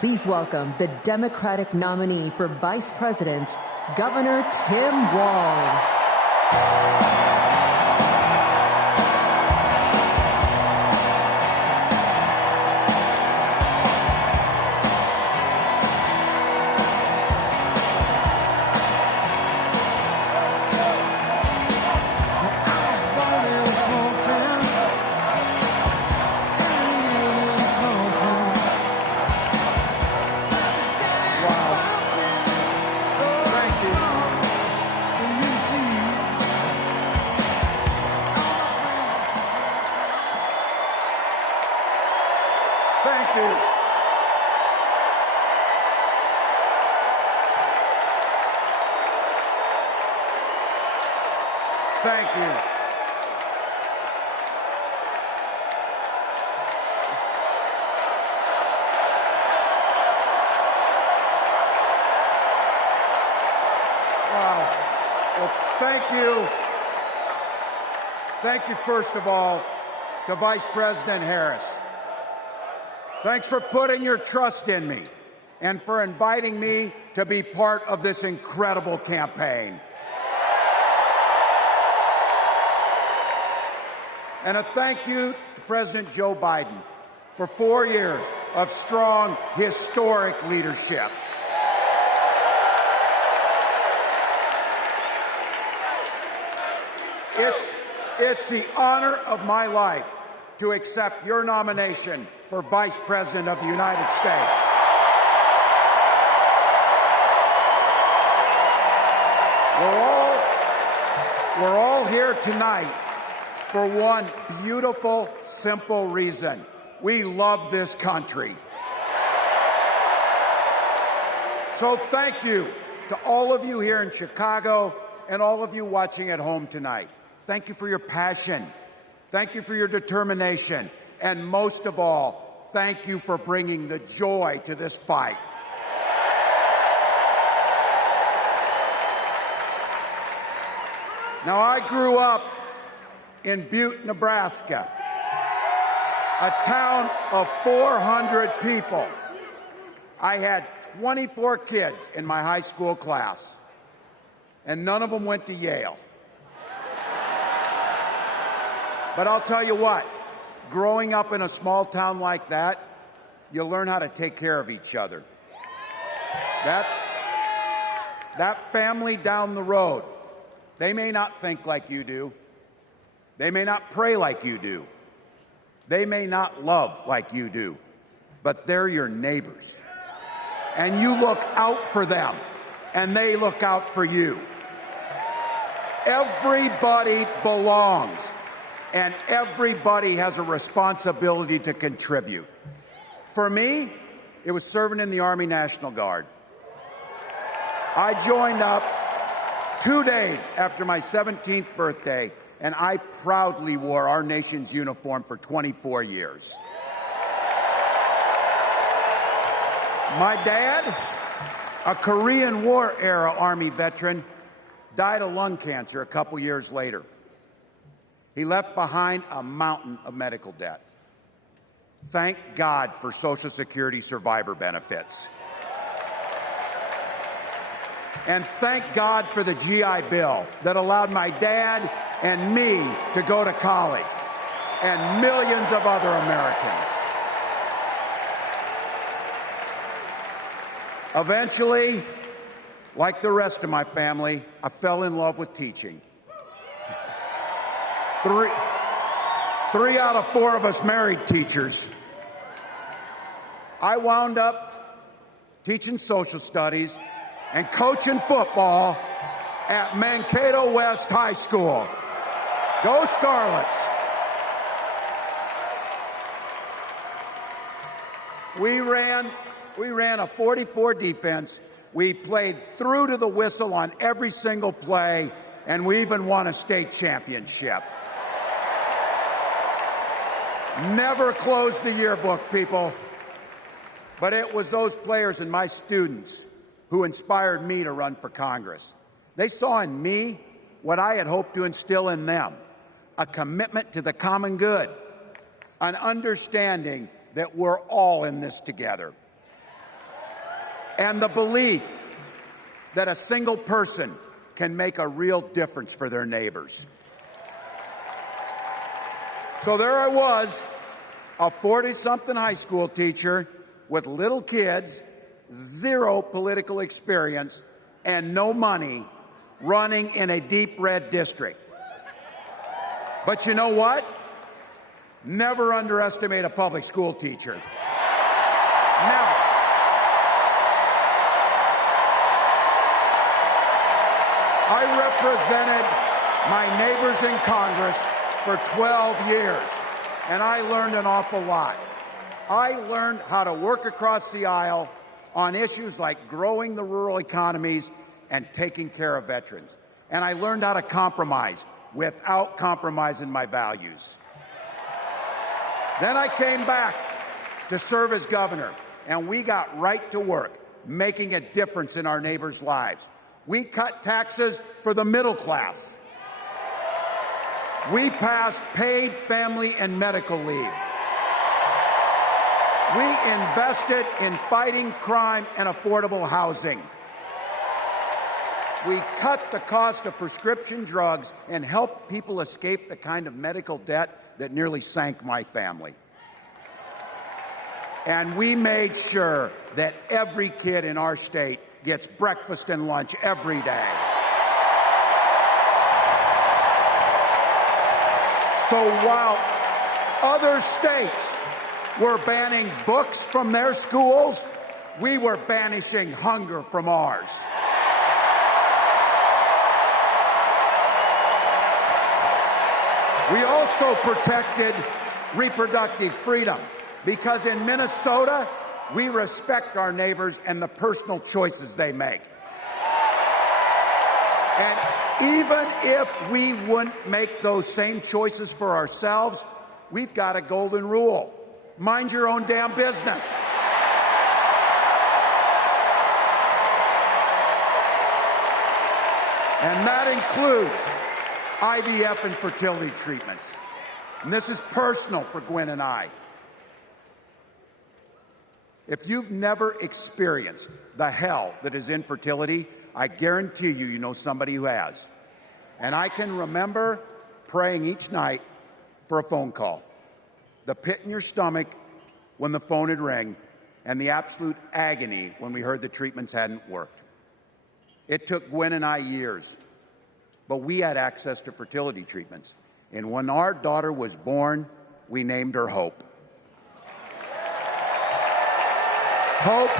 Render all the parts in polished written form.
Please welcome the Democratic nominee for Vice President, Governor Tim Walz. Thank you. Thank you. Wow. Well, thank you. Thank you, first of all, to Vice President Harris. Thanks for putting your trust in me and for inviting me to be part of this incredible campaign. And a thank you to President Joe Biden for 4 years of strong, historic leadership. It's the honor of my life to accept your nomination for Vice President of the United States. We're all here tonight for one beautiful, simple reason. We love this country. So thank you to all of you here in Chicago and all of you watching at home tonight. Thank you for your passion. Thank you for your determination. And most of all, thank you for bringing the joy to this fight. Now, I grew up in Butte, Nebraska, a town of 400 people. I had 24 kids in my high school class, and none of them went to Yale. But I'll tell you what, growing up in a small town like that, you learn how to take care of each other. That family down the road, they may not think like you do. They may not pray like you do. They may not love like you do. But they're your neighbors. And you look out for them, and they look out for you. Everybody belongs. And everybody has a responsibility to contribute. For me, it was serving in the Army National Guard. I joined up 2 days after my 17th birthday, and I proudly wore our nation's uniform for 24 years. My dad, a Korean War-era Army veteran, died of lung cancer a couple years later. He left behind a mountain of medical debt. Thank God for Social Security survivor benefits. And thank God for the GI Bill that allowed my dad and me to go to college, and millions of other Americans. Eventually, like the rest of my family, I fell in love with teaching. Three out of 4 of us married teachers. I wound up teaching social studies and coaching football at Mankato West High School. Go Scarlets! We ran a 44 defense. We played through to the whistle on every single play, and we even won a state championship. Never closed the yearbook, people. But it was those players and my students who inspired me to run for Congress. They saw in me what I had hoped to instill in them, a commitment to the common good, an understanding that we're all in this together. and the belief that a single person can make a real difference for their neighbors. So there I was, a 40-something high school teacher with little kids, zero political experience, and no money, running in a deep red district. But you know what? Never underestimate a public school teacher. Never. I represented my neighbors in Congress for 12 years, and I learned an awful lot. I learned how to work across the aisle on issues like growing the rural economies and taking care of veterans. And I learned how to compromise without compromising my values. Then I came back to serve as governor, and we got right to work, making a difference in our neighbors' lives. We cut taxes for the middle class. We passed paid family and medical leave. We invested in fighting crime and affordable housing. We cut the cost of prescription drugs and helped people escape the kind of medical debt that nearly sank my family. And we made sure that every kid in our state gets breakfast and lunch every day. So while other states were banning books from their schools, we were banishing hunger from ours. We also protected reproductive freedom because in Minnesota, we respect our neighbors and the personal choices they make. And even if we wouldn't make those same choices for ourselves, we've got a golden rule. Mind your own damn business. And that includes IVF and fertility treatments. And this is personal for Gwen and I. If you've never experienced the hell that is infertility, I guarantee you, you know somebody who has. And I can remember praying each night for a phone call, the pit in your stomach when the phone would ring, and the absolute agony when we heard the treatments hadn't worked. It took Gwen and I years, but we had access to fertility treatments. And when our daughter was born, we named her Hope. Hope,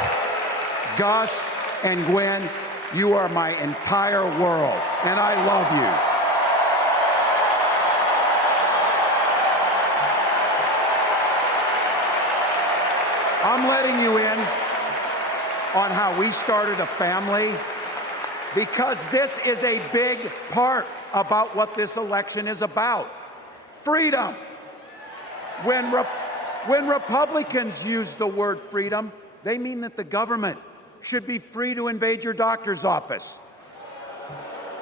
Gus, and Gwen, you are my entire world, and I love you. I'm letting you in on how we started a family because this is a big part about what this election is about. Freedom. When Republicans use the word freedom, they mean that the government should be free to invade your doctor's office.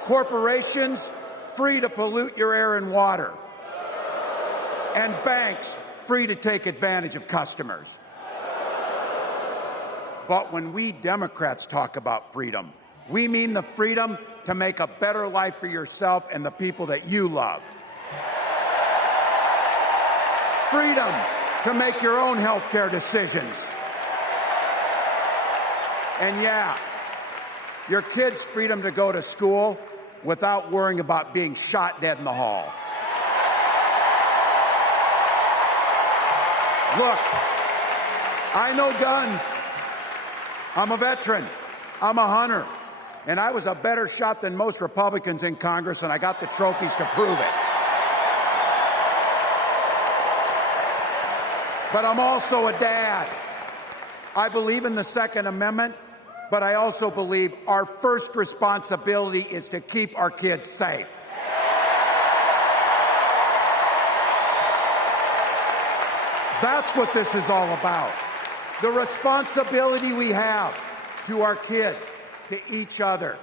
Corporations free to pollute your air and water. And banks free to take advantage of customers. But when we Democrats talk about freedom, we mean the freedom to make a better life for yourself and the people that you love. Freedom to make your own health care decisions. And yeah, your kids' freedom to go to school without worrying about being shot dead in the hall. Look, I know guns. I'm a veteran. I'm a hunter. And I was a better shot than most Republicans in Congress, and I got the trophies to prove it. But I'm also a dad. I believe in the Second Amendment, but I also believe our first responsibility is to keep our kids safe. That's what this is all about. The responsibility we have to our kids, to each other,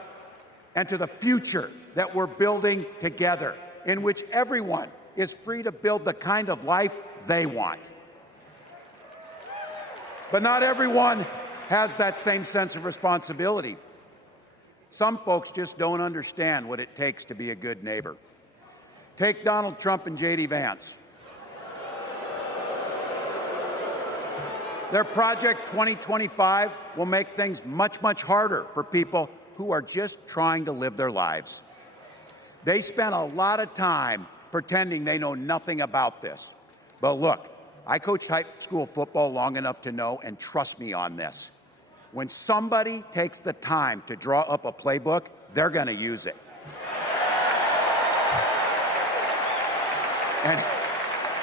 and to the future that we're building together, in which everyone is free to build the kind of life they want. But not everyone has that same sense of responsibility. Some folks just don't understand what it takes to be a good neighbor. Take Donald Trump and J.D. Vance. Their Project 2025 will make things much, much harder for people who are just trying to live their lives. They spent a lot of time pretending they know nothing about this. But look, I coached high school football long enough to know, and trust me on this, when somebody takes the time to draw up a playbook, they're going to use it.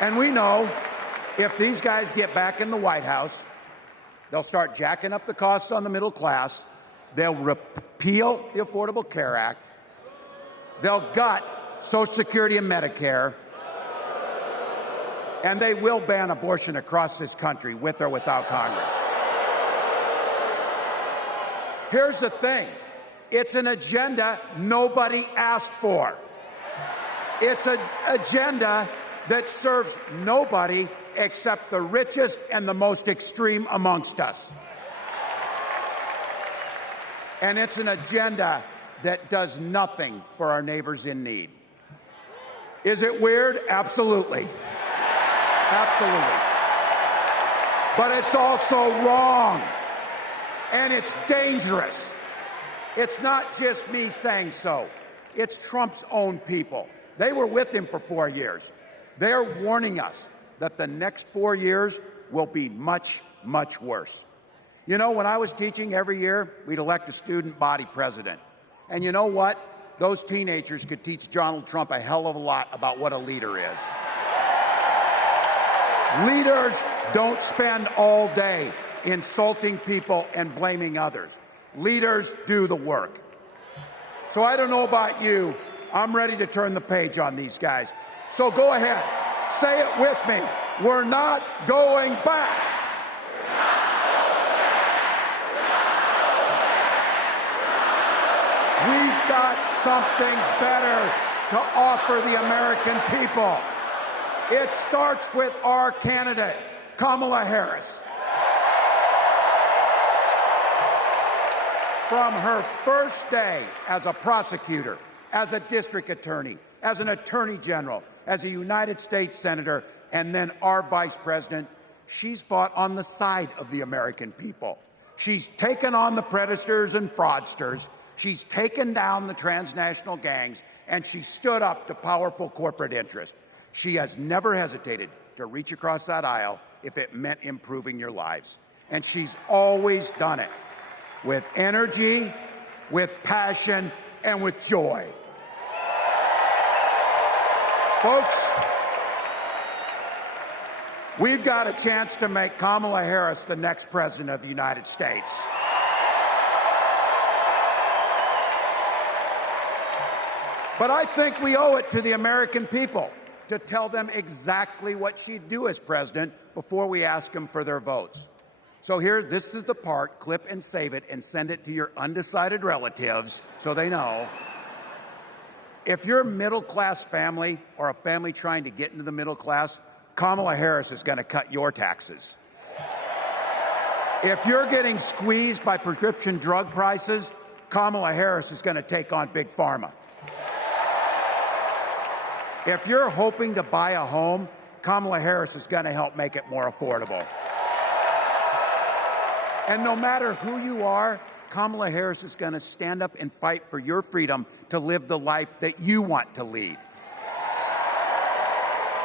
And we know if these guys get back in the White House, they'll start jacking up the costs on the middle class, they'll repeal the Affordable Care Act, they'll gut Social Security and Medicare, and they will ban abortion across this country, with or without Congress. Here's the thing. It's an agenda nobody asked for. It's an agenda that serves nobody except the richest and the most extreme amongst us. And it's an agenda that does nothing for our neighbors in need. Is it weird? Absolutely. Absolutely. But it's also wrong. And it's dangerous. It's not just me saying so. It's Trump's own people. They were with him for 4 years. They're warning us that the next 4 years will be much, much worse. You know, when I was teaching every year, we'd elect a student body president. And you know what? Those teenagers could teach Donald Trump a hell of a lot about what a leader is. Leaders don't spend all day insulting people and blaming others. Leaders do the work. So I don't know about you. I'm ready to turn the page on these guys. So go ahead. Say it with me. We're not going back. We've got something better to offer the American people. It starts with our candidate, Kamala Harris. From her first day as a prosecutor, as a district attorney, as an attorney general, as a United States senator, and then our vice president, she's fought on the side of the American people. She's taken on the predators and fraudsters. She's taken down the transnational gangs, and she stood up to powerful corporate interests. She has never hesitated to reach across that aisle if it meant improving your lives. And she's always done it with energy, with passion, and with joy. Folks, we've got a chance to make Kamala Harris the next president of the United States. But I think we owe it to the American people to tell them exactly what she'd do as president before we ask them for their votes. So here, this is the part, clip and save it and send it to your undecided relatives so they know. If you're a middle-class family or a family trying to get into the middle class, Kamala Harris is going to cut your taxes. If you're getting squeezed by prescription drug prices, Kamala Harris is going to take on Big Pharma. If you're hoping to buy a home, Kamala Harris is going to help make it more affordable. And no matter who you are, Kamala Harris is going to stand up and fight for your freedom to live the life that you want to lead.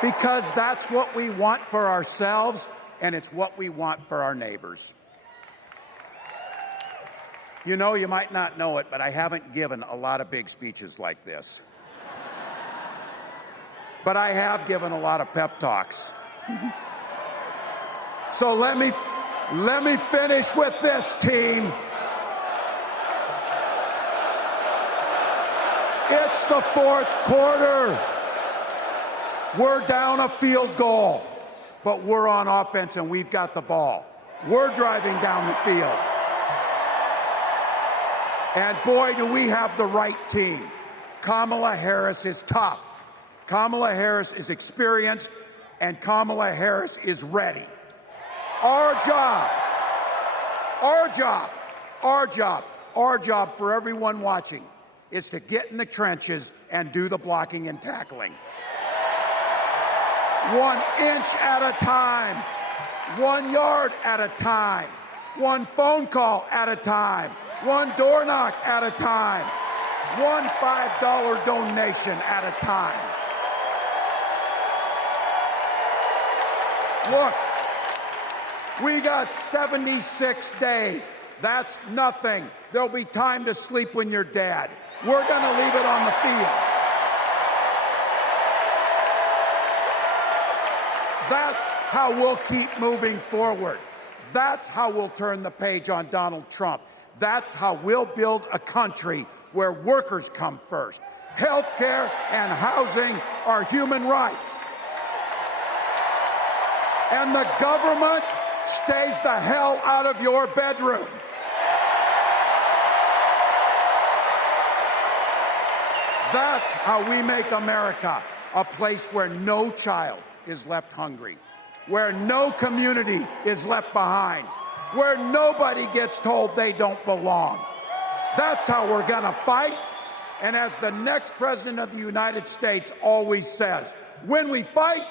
Because that's what we want for ourselves, and it's what we want for our neighbors. You know, you might not know it, but I haven't given a lot of big speeches like this. But I have given a lot of pep talks. So let me finish with this, team. It's the fourth quarter. We're down a field goal, but we're on offense and we've got the ball. We're driving down the field. And boy, do we have the right team. Kamala Harris is tough. Kamala Harris is experienced, and Kamala Harris is ready. Our job Our job for everyone watching is to get in the trenches and do the blocking and tackling. 1 inch at a time, 1 yard at a time, 1 phone call at a time, 1 door knock at a time, 1 $5 donation at a time. Look, we got 76 days. That's nothing. There'll be time to sleep when you're dead. We're going to leave it on the field. That's how we'll keep moving forward. That's how we'll turn the page on Donald Trump. That's how we'll build a country where workers come first. Healthcare and housing are human rights. And the government stays the hell out of your bedroom. That's how we make America a place where no child is left hungry, where no community is left behind, where nobody gets told they don't belong. That's how we're going to fight. And as the next president of the United States always says, when we fight,